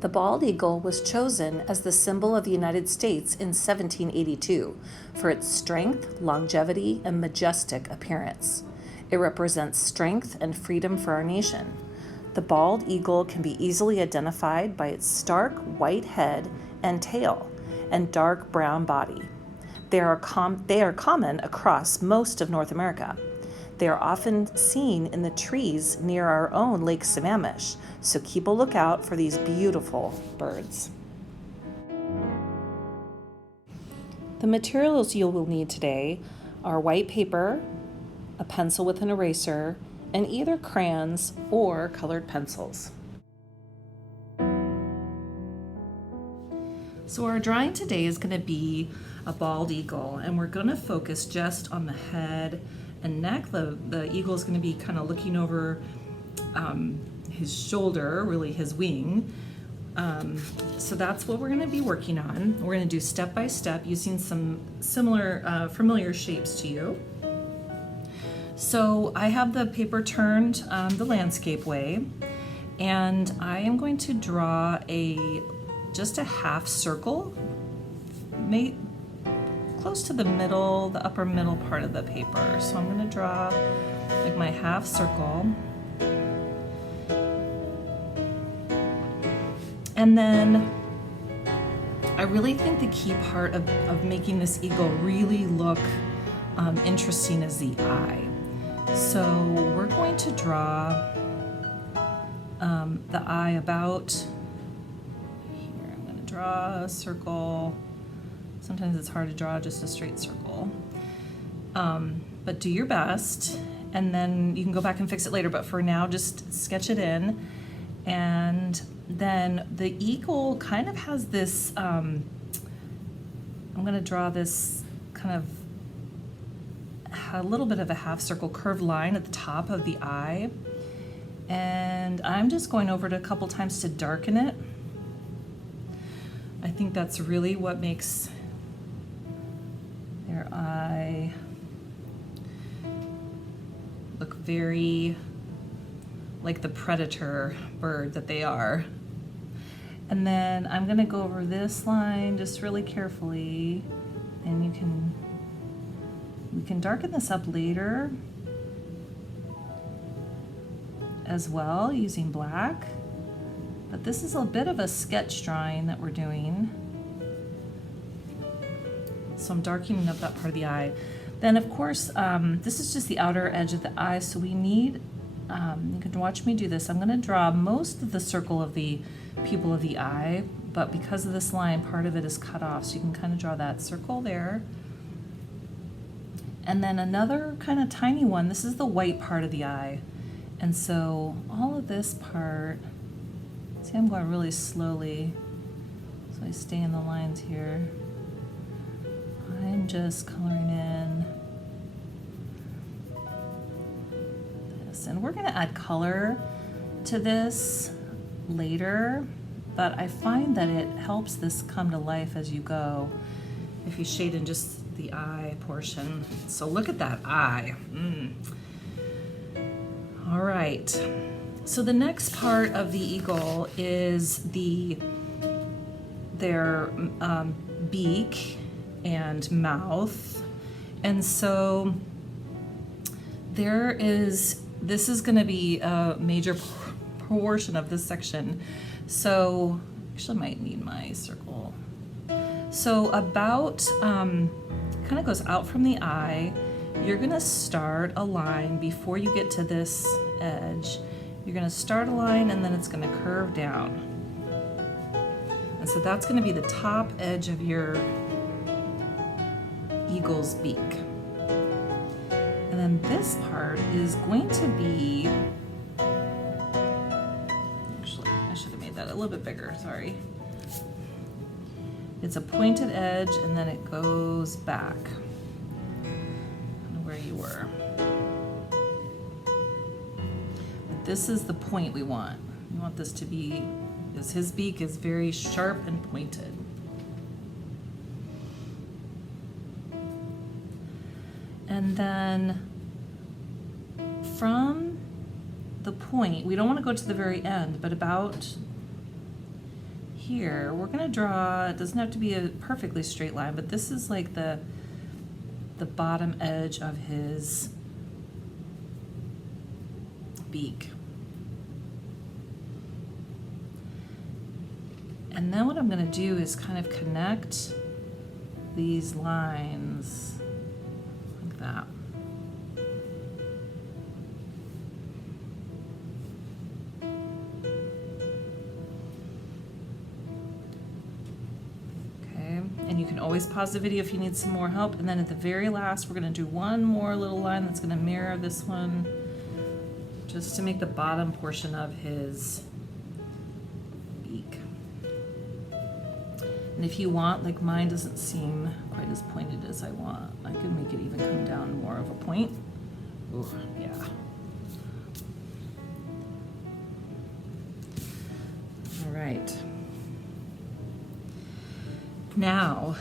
The bald eagle was chosen as the symbol of the United States in 1782 for its strength, longevity, and majestic appearance. It represents strength and freedom for our nation. The bald eagle can be easily identified by its stark white head and tail and dark brown body. They are common across most of North America. They are often seen in the trees near our own Lake Sammamish, so keep a lookout for these beautiful birds. The materials you will need today are white paper, a pencil with an eraser, and either crayons or colored pencils. So our drawing today is going to be a bald eagle, and we're going to focus just on the head and neck. The eagle is going to be kind of looking over his shoulder, really his wing. So that's what we're going to be working on. We're going to do step by step using some similar familiar shapes to you. So I have the paper turned the landscape way, and I am going to draw just a half circle, close to the middle, the upper middle part of the paper. So I'm going to draw like my half circle. And then I really think the key part of making this eagle really look interesting is the eye. So we're going to draw the eye about here. I'm going to draw a circle. Sometimes it's hard to draw just a straight circle. But do your best, and then you can go back and fix it later. But for now, just sketch it in. And then the eagle kind of has this, I'm going to draw this kind of a little bit of a half circle curved line at the top of the eye. And I'm just going over it a couple times to darken it. I think that's really what makes their eye look very like the predator bird that they are. And then I'm gonna go over this line just really carefully, and we can darken this up later as well using black. But this is a bit of a sketch drawing that we're doing. So I'm darkening up that part of the eye. Then of course, this is just the outer edge of the eye, so we need, you can watch me do this. I'm gonna draw most of the circle of the pupil of the eye, but because of this line, part of it is cut off, so you can kind of draw that circle there. And then another kind of tiny one, this is the white part of the eye. And so all of this part, see, I'm going really slowly, so I stay in the lines here. I'm just coloring in this, and we're going to add color to this later, but I find that it helps this come to life as you go if you shade in just the eye portion. So look at that eye. All right, so the next part of the eagle is their beak and mouth. And so this is going to be a major portion of this section. So actually I might need my circle. So about kind of goes out from the eye. You're going to start a line before you get to this edge. You're going to start a line, and then it's going to curve down. And so that's going to be the top edge of your eagle's beak. And then this part is going to be, actually I should have made that a little bit bigger, sorry. It's a pointed edge, and then it goes back where you were. But this is the point we want. We want this to be, because his beak is very sharp and pointed. And then from the point, we don't want to go to the very end, but about here, we're gonna draw, it doesn't have to be a perfectly straight line, but this is like the bottom edge of his beak. And then what I'm gonna do is kind of connect these lines like that. And you can always pause the video if you need some more help. And then at the very last, we're gonna do one more little line that's gonna mirror this one, just to make the bottom portion of his beak. And if you want, like mine doesn't seem quite as pointed as I want, I can make it even come down more of a point. Ooh, yeah. All right. Now,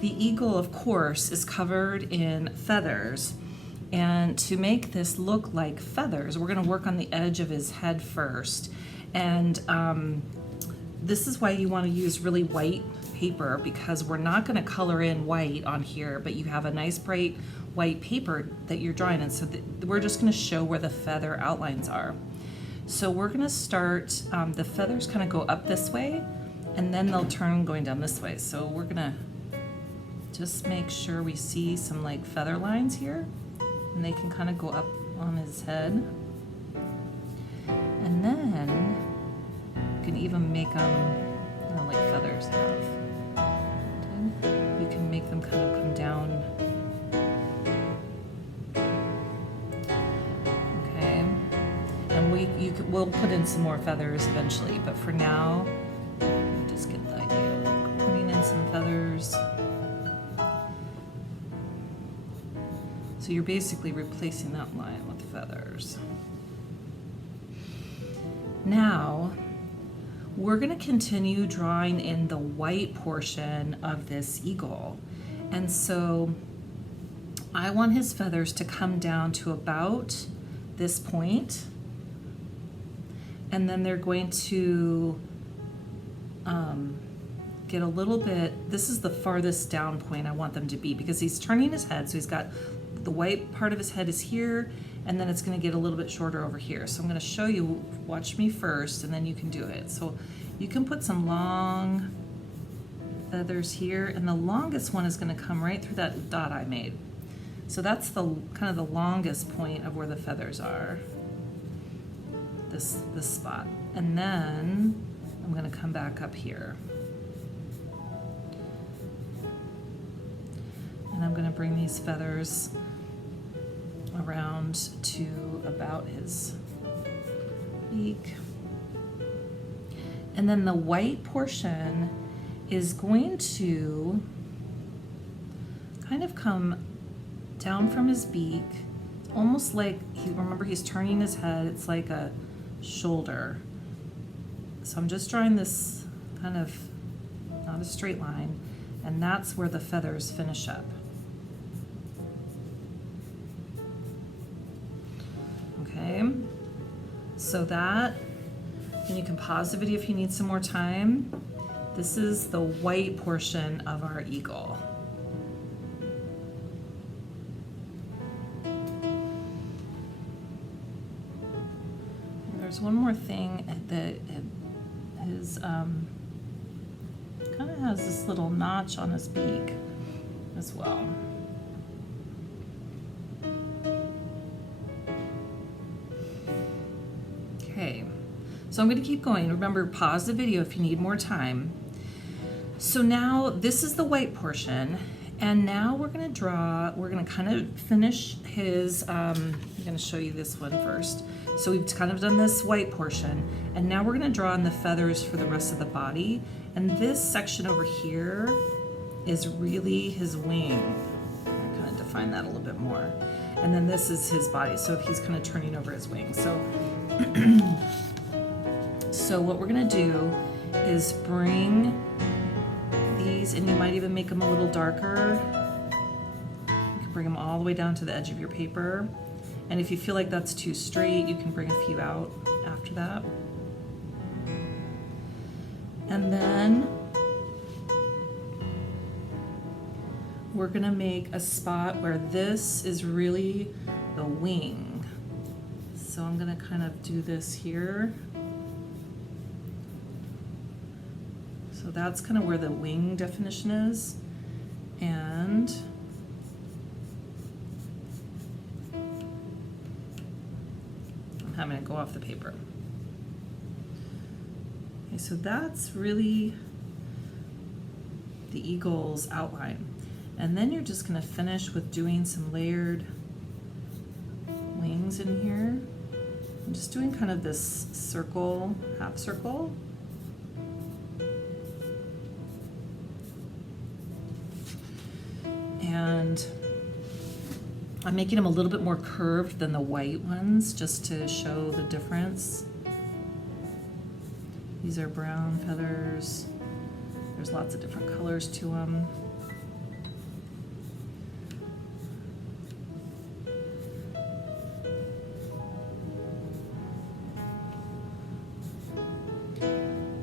the eagle, of course, is covered in feathers. And to make this look like feathers, we're going to work on the edge of his head first. And this is why you want to use really white paper, because we're not going to color in white on here, but you have a nice bright white paper that you're drawing in. So we're just going to show where the feather outlines are. So we're going to start, the feathers kind of go up this way, and then they'll turn going down this way. So we're gonna just make sure we see some like feather lines here, and they can kind of go up on his head. And then you can even make them, you know, like feathers have. You can make them kind of come down. Okay, and we'll put in some more feathers eventually, but for now, just get the idea of putting in some feathers. So you're basically replacing that line with feathers. Now, we're going to continue drawing in the white portion of this eagle. And so I want his feathers to come down to about this point, and then they're going to get a little bit, this is the farthest down point I want them to be, because he's turning his head, so he's got the white part of his head is here, and then it's going to get a little bit shorter over here. So I'm going to show you, watch me first, and then you can do it. So you can put some long feathers here, and the longest one is going to come right through that dot I made. So that's the kind of the longest point of where the feathers are, this spot. And then I'm going to come back up here. And I'm going to bring these feathers around to about his beak. And then the white portion is going to kind of come down from his beak, almost like, remember he's turning his head, it's like a shoulder. So I'm just drawing this kind of, not a straight line, and that's where the feathers finish up. Okay, so that, and you can pause the video if you need some more time. This is the white portion of our eagle. And there's one more thing that his kind of has this little notch on his beak as well. Okay, so I'm going to keep going. Remember, pause the video if you need more time. So now this is the white portion, and now we're going to draw, we're going to kind of finish his, I'm going to show you this one first. So we've kind of done this white portion, and now we're going to draw in the feathers for the rest of the body. And this section over here is really his wing. I'll kind of define that a little bit more. And then this is his body, so if he's kind of turning over his wing. So, so what we're going to do is bring these, and you might even make them a little darker. You can bring them all the way down to the edge of your paper. And if you feel like that's too straight, you can bring a few out after that. And then we're gonna make a spot where this is really the wing. So I'm gonna kind of do this here. So that's kind of where the wing definition is. And I'm having it go off the paper. Okay, so that's really the eagle's outline. And then you're just gonna finish with doing some layered wings in here. I'm just doing kind of this circle, half circle. And I'm making them a little bit more curved than the white ones just to show the difference. These are brown feathers. There's lots of different colors to them.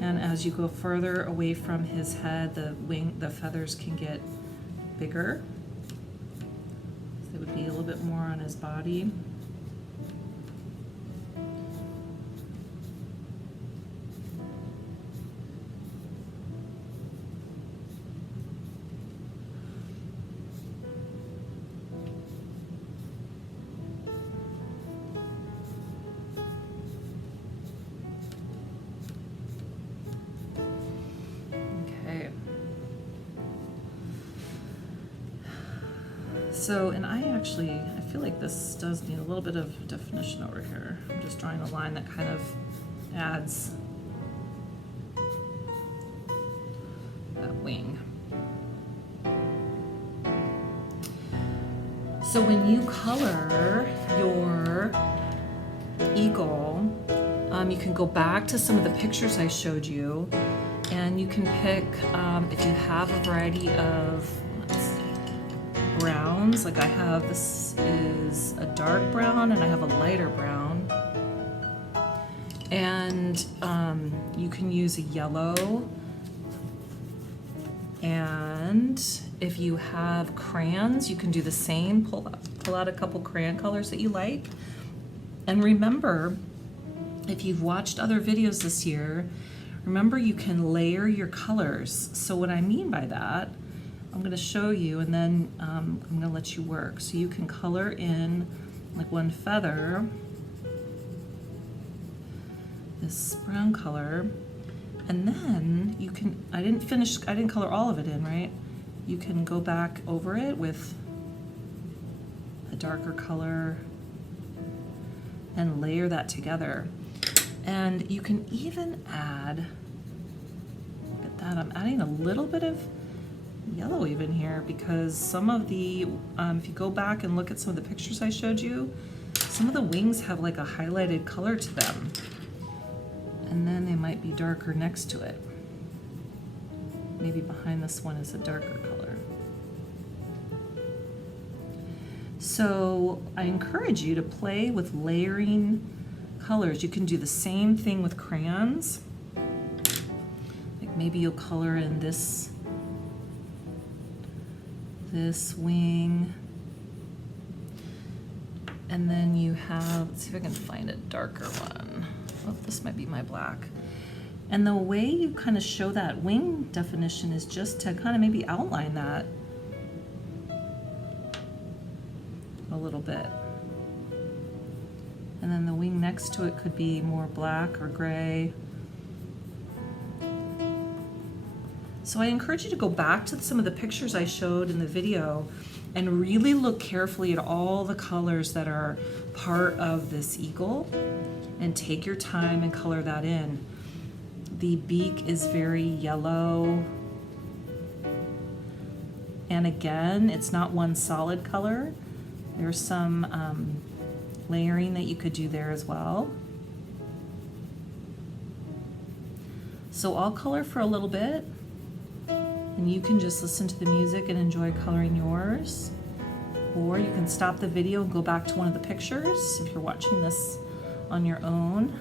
And as you go further away from his head, the feathers can get bigger. So they would be a little bit more on his body. So, and I feel like this does need a little bit of definition over here. I'm just drawing a line that kind of adds that wing. So when you color your eagle, you can go back to some of the pictures I showed you, and you can pick, if you have a variety of browns, like I have, this is a dark brown and I have a lighter brown, and you can use a yellow, and if you have crayons you can do the same, pull out a couple crayon colors that you like. And remember, if you've watched other videos this year, remember you can layer your colors. So what I mean by that, I'm going to show you, and then I'm going to let you work. So you can color in like one feather, this brown color, and then you can, I didn't color all of it in, right? You can go back over it with a darker color and layer that together. And you can even add, look at that, I'm adding a little bit of yellow even here, because some of the, if you go back and look at some of the pictures I showed you, some of the wings have like a highlighted color to them. And then they might be darker next to it. Maybe behind this one is a darker color. So I encourage you to play with layering colors. You can do the same thing with crayons. Like maybe you'll color in this wing, and then you have, let's see if I can find a darker one. Oh, this might be my black. And the way you kind of show that wing definition is just to kind of maybe outline that a little bit. And then the wing next to it could be more black or gray. So I encourage you to go back to some of the pictures I showed in the video and really look carefully at all the colors that are part of this eagle, and take your time and color that in. The beak is very yellow. And again, it's not one solid color. There's some layering that you could do there as well. So I'll color for a little bit, and you can just listen to the music and enjoy coloring yours. Or you can stop the video and go back to one of the pictures if you're watching this on your own.